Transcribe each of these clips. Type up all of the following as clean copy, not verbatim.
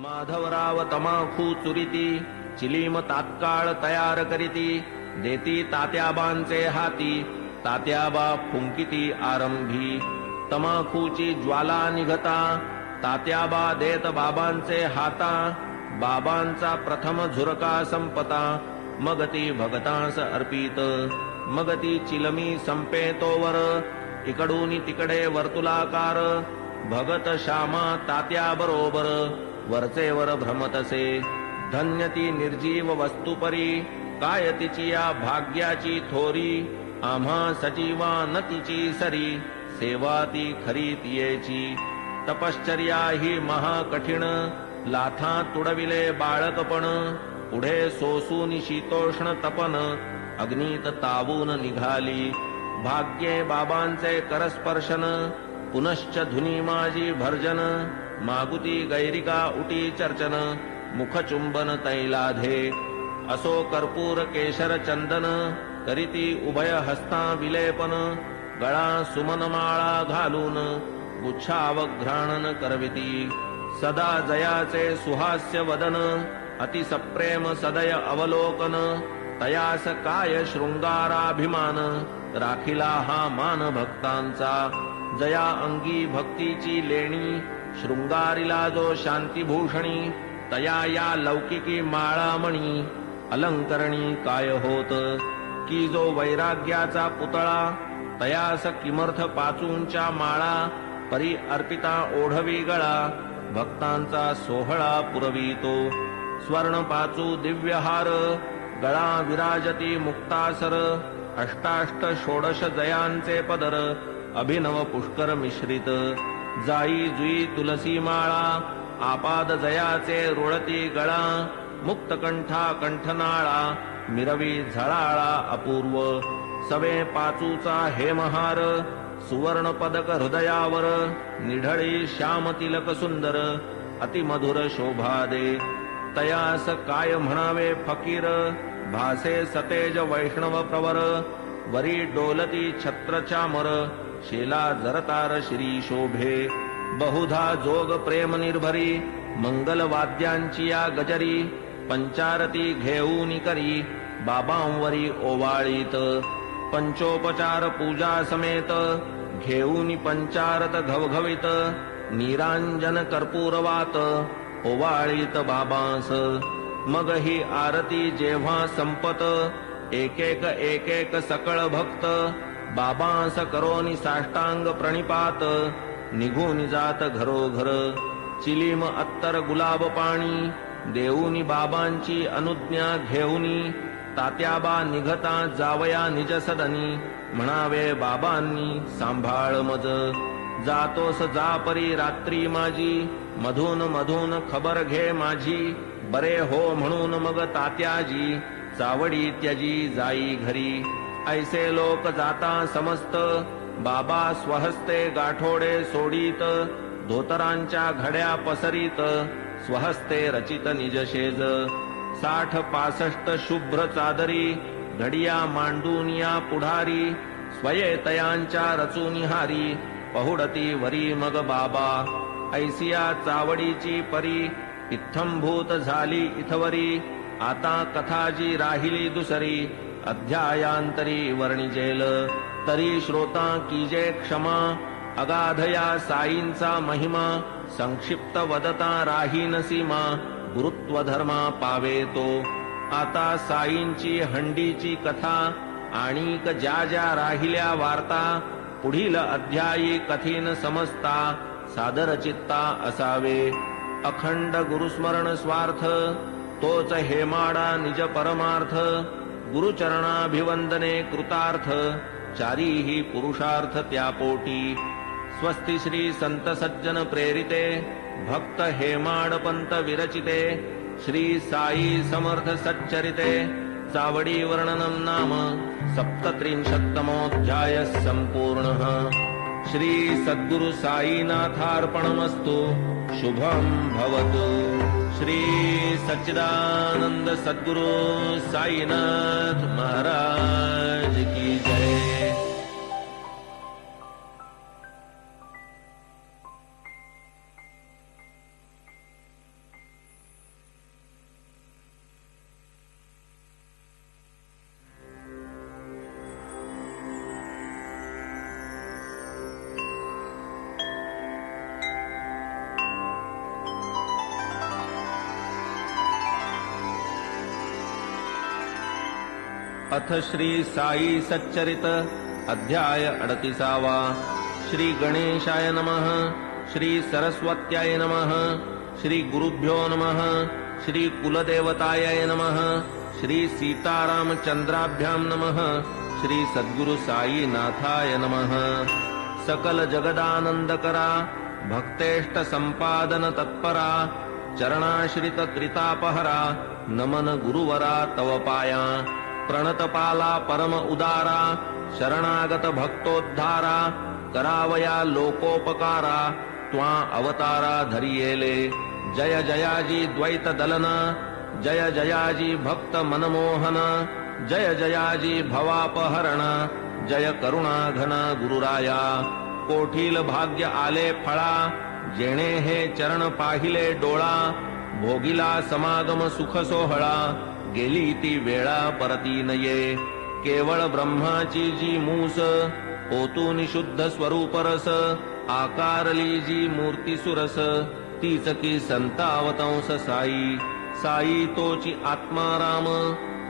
माधवराव तमाखू चुरिती चिलीम तात्काळ तयार करीती देती तात्याबांचे हाती तात्याबा फुंकिती आरंभी तमाखूची ज्वाला निघता तात्याबा देत बाबांचे हाता बाबांचा प्रथम झुरका संपता मग ती भगतांस अर्पित मग ती चिलमी संपे तोवर इकडून तिकडे वर्तुलाकार भगत श्यामा तात्या बरोबर वरचेवर भ्रमतसे धन्य ती निर्जीव वस्तुपरी काय तिची या भाग्याची थोरी आम्हा सजीवा न तिची सरी सेवा ती खरी तियेची तपश्चर्या ही महाकठीण लाथा तुडविले बाळकपण पुढे सोसून शीतोष्ण तपन अग्नीत तावून निघाली भाग्ये बाबांचे करस्पर्शन पुनश्च धुनी माझी भर्जन मागुती गैरिका उटी चर्चन मुखचुंबन तैलाधे असो कर्पूर केशर चंदन करीती उभय हस्ता विलेपन गळा सुमनमाळा घालून गुच्छावघ्राणन करविती सदा जयाचे सुहास्य वदन अति सप्रेम सदय अवलोकन तयास काय शृंगाराभिमान राखिला हा मान भक्तांचा जया अंगी भक्तीची लेणी शृंगारिला जो शांतीभूषणी तया या लौकिकी माळामणी अलंकरणी काय होत की जो वैराग्याचा पुतळा तयास किमर्थ पाचूंच्या माळा परी अर्पिता ओढवी गळा भक्तांचा सोहळा पुरवितो स्वर्ण पाचू दिव्यहार गळा विराजती मुक्तासर अष्टाष्ट षोडश जयांचे पदर अभिनव पुष्कर मिश्रित जाई जुई तुलसी माळा आपाद जयाचे रुळती गळा मुक्तकंठा कंठनाळा मिरवी झळाळा अपूर्व सवे पाचूचा हेमहार सुवर्ण पदक हृदयावर निढळी श्याम तिलक सुंदर अतिमधुर शोभा दे तयास काय म्हणावे फकीर भासे सतेज वैष्णव प्रवर वरी डोलती छत्र चामर शेला जरतार श्री शोभे बहुधा जोग प्रेम निर्भरी मंगल वाद्यांची या गजरी पंचारती घेऊनी करी बाबांवरी ओवाळीत पंचोपचार पूजा समेत घेऊनी पंचारत घवघवीत निरांजन कर्पूरवात ओवाळीत बाबांस मग ही आरती जेव्हा संपत एक एक सकळ भक्त बाबांस करोनी साष्टांग प्रणिपात निघून जात घरोघर चिलीम अत्तर गुलाब पाणी देऊनी बाबांची अनुज्ञा घेऊनी तात्याबा निघता जावया निज सदनी म्हणावे बाबांनी सांभाळ मज जातोस जा परी रात्री माझी मधून मधून खबर घे माझी बरे हो म्हणून मग तात्याजी चावडी त्यजी जाई घरी ऐसे लोक जाता समस्त बाबा स्वहस्ते गाठोडे सोडीत धोतरांच्या घड्या पसरीत स्वहस्ते रचित निजशेज 60-65 शुभ्र चादरी घडिया मांडूनिया पुढारी स्वयेतयांच्या रचुनिहारी पहुडती वरी मग बाबा ऐसिया चावडीची परी इत्थंभूत झाली इथवरी आता कथाजी राहिली दुसरी अध्यायांतरी वर्णिजेल तरी श्रोता कीजे क्षमा अगाधया साईंचा महिमा संक्षिप्त वदता राहीन सीमा गुरुत्व धर्मा पावे तो आता साईंची हंडीची कथा आणिक ज्या ज्या राहिल्या वार्ता पुढील अध्यायी कथीन समजता सादर चित्ता असावे अखंड गुरुस्मरण स्वार्थ तोच हेमाडा निज परमार्थ गुरुचरणाभिवंदने कृतार्थ चारीही पुरुषार्थ त्यापोटी स्वस्ति श्री संत सज्जन प्रेरिते भक्त हेमाडपंत विरचिते श्री साई समर्थ सच्चरिते चावडी वर्णनम नाम 37तमोऽध्याय संपूर्णः श्री सद्गुरु साईनाथार्पणमस्तु शुभं भवतु श्री सच्चिदानंद सद्गुरु साईनाथ महाराज की जय। अथ श्री साई सच्चरित अध्याय 38. श्री गणेशाय नमः. श्री सरस्वत्याय नमः. श्री गुरुभ्यो नमः. श्री कुलदेवताय नमः. श्री सीतारामचंद्राभ्यां नमः. श्री सद्गुरु साई नाथाय नमः. सकल जगदानंदकरा भक्तेष्ट संपादन तत्परा चरणाश्रित त्रितापहरा नमन गुरुवरा तव पाया प्रणतपाला परम उदारा शरणागत भक्तोद्धारा करावया लोकोपकारा त्वा अवतारा धरियेले. जय जयाजी द्वैत दलना जय जयाजी भक्त मनमोहन जय जयाजी भवापहरण जय करुणा घन गुरुराया. कोठील भाग्य आले फळा जेणे हे चरण पाहिले डोळा भोगिला समागम सुख सोहळा गेली ती वेळा परती नये. केवळ ब्रह्माची जी मूस ओतून शुद्ध स्वरूप रस आकारली जी मूर्ती सुरस तीच की संतावतंस साई. साई तोची आत्माराम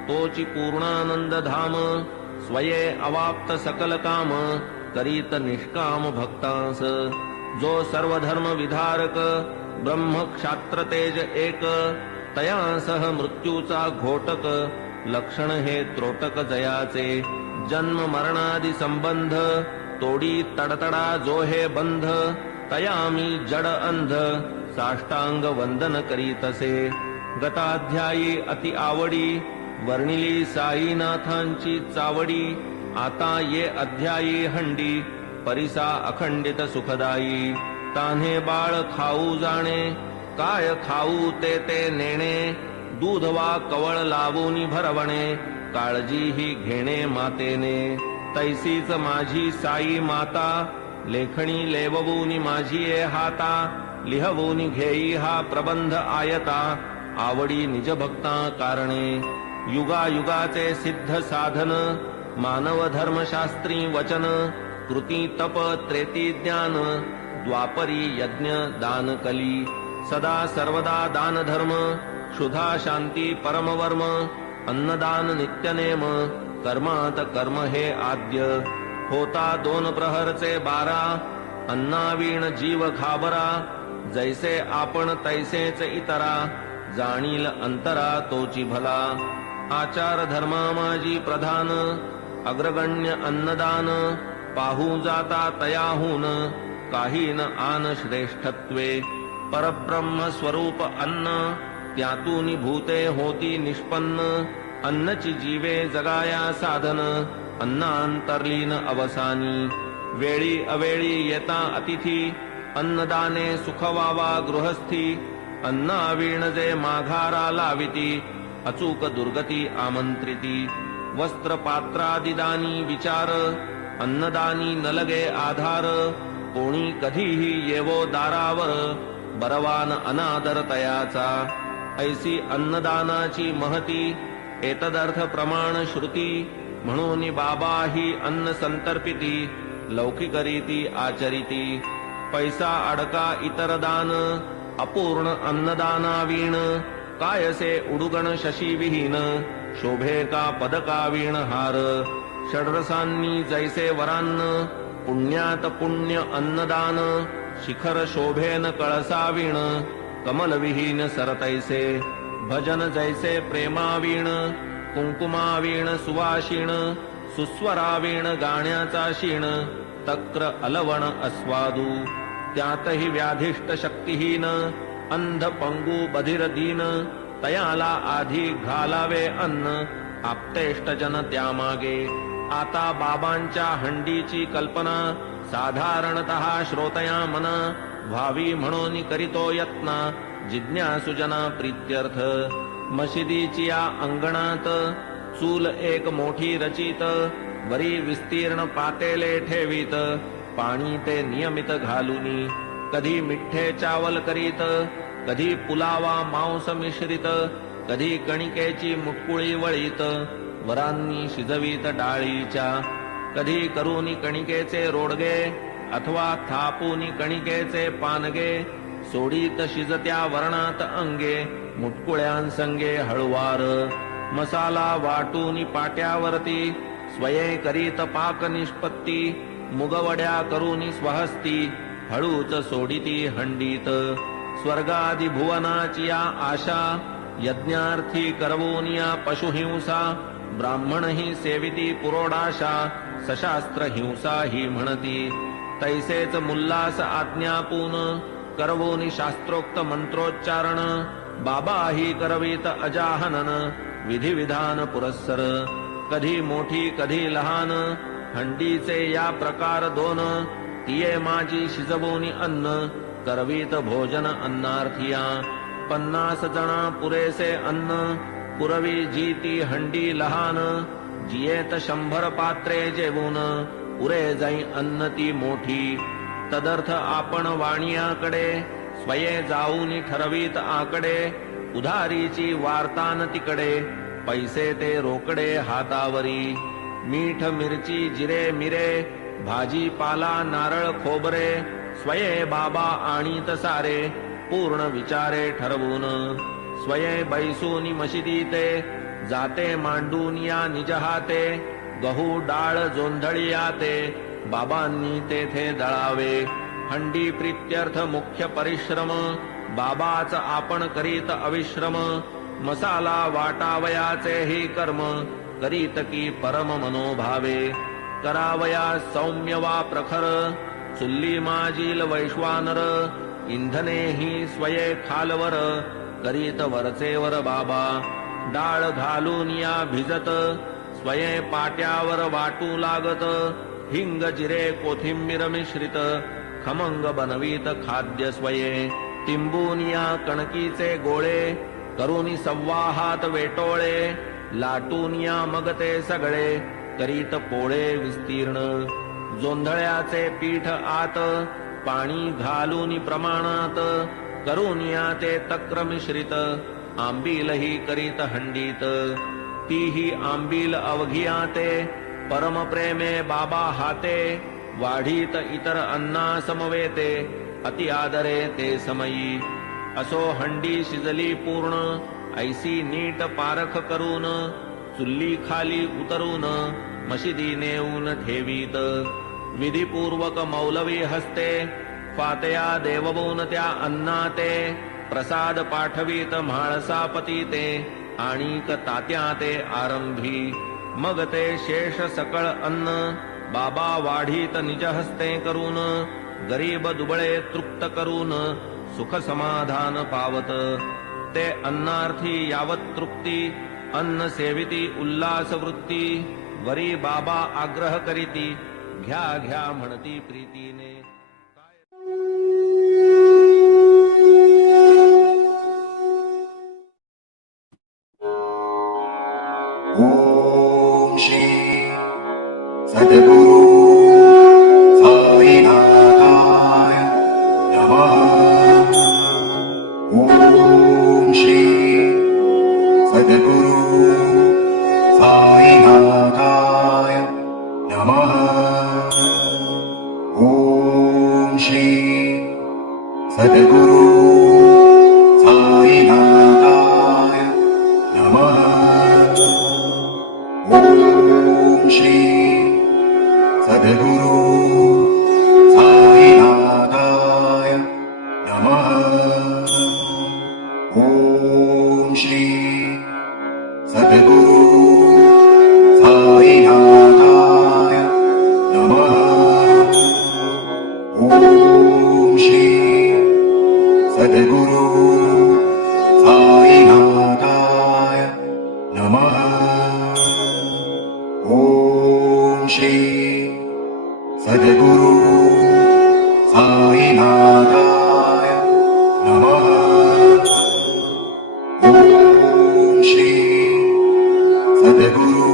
तोची पूर्णानंद धाम स्वये अवाप्त सकल काम करीत निष्काम भक्तांस. जो सर्व धर्म विधारक ब्रह्म क्षात्र तेज एक तया सह मृत्यूचा घोटक लक्षण हे त्रोटक जयाचे. जन्म मरणादि संबंध तोडी तडतडा जो हे बंध तया मी जड अंध साष्टांग वंदन करीतसे. गताध्यायी अति आवडी वर्णिली साईनाथांची चावडी आता ये अध्यायी हंडी परिसा अखंडित सुखदायी. तान्हे बाळ खाऊ जाणे काय खाऊ ते ते नेणे दूध वा कवळ लावूनी भरवणे काळजी ही घेणे मातेने. तैसीच माझी साई माता लेखणी लेववूनी माझी ए हाता लिहवूनी घेई हा प्रबंध आयता आवडी निज भक्ता कारणे. युगायुगाचे सिद्ध साधन मानव धर्मशास्त्री वचन कृती तप त्रेती ज्ञान द्वापरी यज्ञ दान कली. सदा सर्वदा दान धर्म क्षुधा शांती परमवर्म अन्नदान नित्यनेम कर्मात कर्म हे आद्य. होता 2 प्रहरचे 12 अन्नावीण जीव घाबरा जैसे आपण तैसेच इतरा जाणील अंतरा तोची भला. आचार धर्मा माझी प्रधान अग्रगण्य अन्नदान पाहू जाता तयाहून काही न आन श्रेष्ठत्वे. परब्रह्म स्वरूप अन्न त्यातून भूते होती निष्पन्न अन्नची जीवे जगाया साधन अन्नांतर्लीन अवसानी. वेळी अवेळी येता अतिथी अन्नदाने सुखवावा गृहस्थी अन्नावीण जे माघारा लाविती अचूक दुर्गती आमंत्रिती. वस्त्र पात्रादिदानी विचार अन्नदानी नलगे आधार कोणी कधीही येवो दारावर बरवान अनादर तयाचा. ऐसी अन्नदानाची महती एतदर्थ प्रमाण श्रुती म्हणून बाबा ही अन्न संतर्पिती लौकिकरीती आचरिती. पैसा अडका इतर दान अपूर्ण अन्नदानावीण कायसे उडुगण शशी विहीन शोभे का पदका वीण हार. षड्रसांनी जैसे वरान्न पुण्यात पुण्य अन्नदान शिखर शोभेन कळसावीण कमलविहीन सरतैसे. भजन जैसे प्रेमावीण कुंकुमावीण सुवाशीण सुस्वरावीण गाण्याचा शीण तक्र अलवण अस्वादू. त्यातही व्याधिष्ट शक्तिहीन अंध पंगू बधिर दीन तयाला आधी घालावे अन्न आप्तेष्टजन त्यामागे. आता बाबांच्या हंडीची कल्पना साधारणतः श्रोतया मन व्हावी म्हणून करीतो यत्न जिज्ञासुजना प्रीत्यर्थ. मशिदीची या अंगणात चूल एक मोठी रचित वरी विस्तीर्ण पातेले ठेवीत पाणी ते नियमित घालूनी. कधी मिठ्ठे चावल करीत कधी पुलावा मांस मिश्रित कधी कणिकेची मुटकुळी वळीत वरांनी शिजवीत डाळीच्या. कधी करूनी कणिकेचे रोडगे अथवा थापूनी कणिकेचे पानगे सोडीत शिजत्या वर्णात अंगे मुटकुळ्यांसंगे हळुवार. मसाला वाटून पाट्यावरती स्वये करीत पाक निष्पत्ती मुगवड्या करून स्वहस्ती हळूच सोडिती हंडीत स्वर्गादि भुवनाची या आशा यज्ञार्थी करवोनिया पशुहिंसा ब्राह्मण ही सेविती पुरोडाशा सशास्त्र हिंसा ही म्हणती तैसेच मुल्लास आज्ञापून करवोनी शास्त्रोक्त मंत्रोच्चारण बाबा ही करवीत अजाहनन विधिविधान पुरस्सर कधी मोठी कधी लहान हंडीचे या प्रकार दोन तिये माझी शिजवोनी अन्न करवीत भोजन अन्नार्थिया 50 जना पुरेसे अन्न पुरवी जी ती हंडी लहान जियेत 100 पात्रे जेवून पुरे जाई अन्न ती मोठी तदर्थ आपण वाणियाकडे स्वये जाऊन ठरवीत आकडे उधारीची वार्तान तिकडे पैसे ते रोकडे हातावरी मीठ मिरची जिरे मिरे भाजीपाला नारळ खोबरे स्वये बाबा आणीत सारे पूर्ण विचारे ठरवून स्वये बैसूनी मशिदीते जाते मांडून या निज हाते गहू डाळ जोंधळियाते बाबांनी तेथे दळावे हंडी प्रीत्यर्थ मुख्य परिश्रम बाबाच आपण करीत अविश्रम मसाला वाटावयाचे ही कर्म करीत की परम मनोभावे करावया सौम्य वा प्रखर चुल्ली माजील वैश्वानर इंधने ही स्वये खालवर करीत वरचेवर बाबा डाळ घालून या भिजत स्वये पाट्यावर वाटू लागत हिंग जिरे कोथिंबीर मिश्रित खमंग बनवीत खाद्य स्वये तिंबून या कणकीचे गोळे करूनी सव्वाहात वेटोळे लाटून या मग ते सगळे करीत पोळे विस्तीर्ण जोंधळ्याचे पीठ आत पाणी घालून प्रमाणात करून या ते तक्र मिश्रित आंबीलही करीत हंडीत तीही आंबील अवघियाते परम प्रेमे बाबा हाते वाढीत इतर अन्ना समवेते अति आदरे ते समयी असो हंडी शिजली पूर्ण ऐसी नीट पारख करून चुल्ली खाली उतरून मशिदी नेऊन ठेवीत विधिपूर्वक मौलवी हस्ते फातया देववून त्या अन्नाते प्रसाद पाठवीत म्हाळसापती ते आणिक तात्या ते आरंभी मग ते शेष सकळ अन्न बाबा वाढीत निज हस्ते करून गरीब दुबळे तृप्त करून सुख समाधान पावत ते अन्नार्थी यावत तृप्ती अन्न सेविती उल्लास वृत्ती वरी बाबा आग्रह करीती घ्या घ्या म्हणती प्रीतीने ओम श्री सद्गुरु साईनाथाय नमः ओम श्री सद्गुरु साईनाथाय नमः ओम श्री सद्गुरु साईनाथाय नमः ओम श्री सद्गुरु साईनाथाय नमः ओम श्री सद्गुरु साईनाथाय नमः ओम श्री सद्गुरु साईनाथाय नमः ओम श्री सद्गुरु साईनाथाय नमः ओम श्री सद्गुरु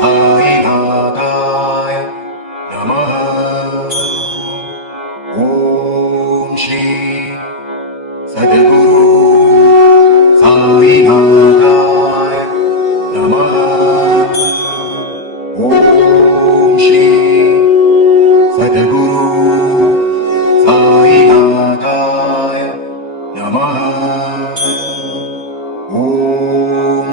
साईनाथाय नमः ओम श्री सद्गुरु साईनाथाय नमः ओम श्री सद्गुरु साईनाथाय नमः ओम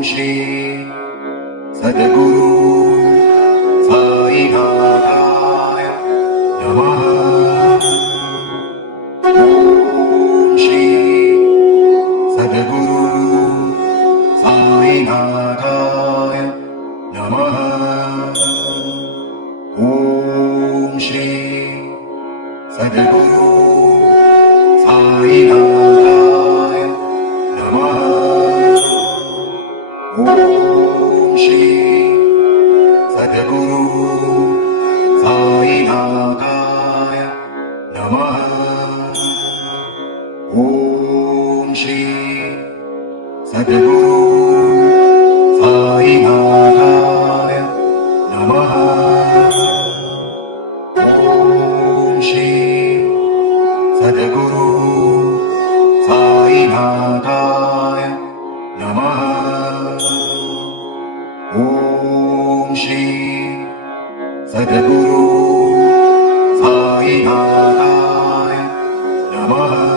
श्री सद्गुरु साईनाथाय नमः। ॐ श्री सद्गुरु साईनाथाय नमः। ॐ श्री सद्गुरु साईनाथाय नमः। ॐ श्री सद्गुरु साईनाथाय नमः। ॐ श्री सद्गुरु साईनाथाय नमः। ॐ श्री सद्गुरु साईनाथाय नमः। ॐ श्री सद्गुरु साईनाथाय नमः।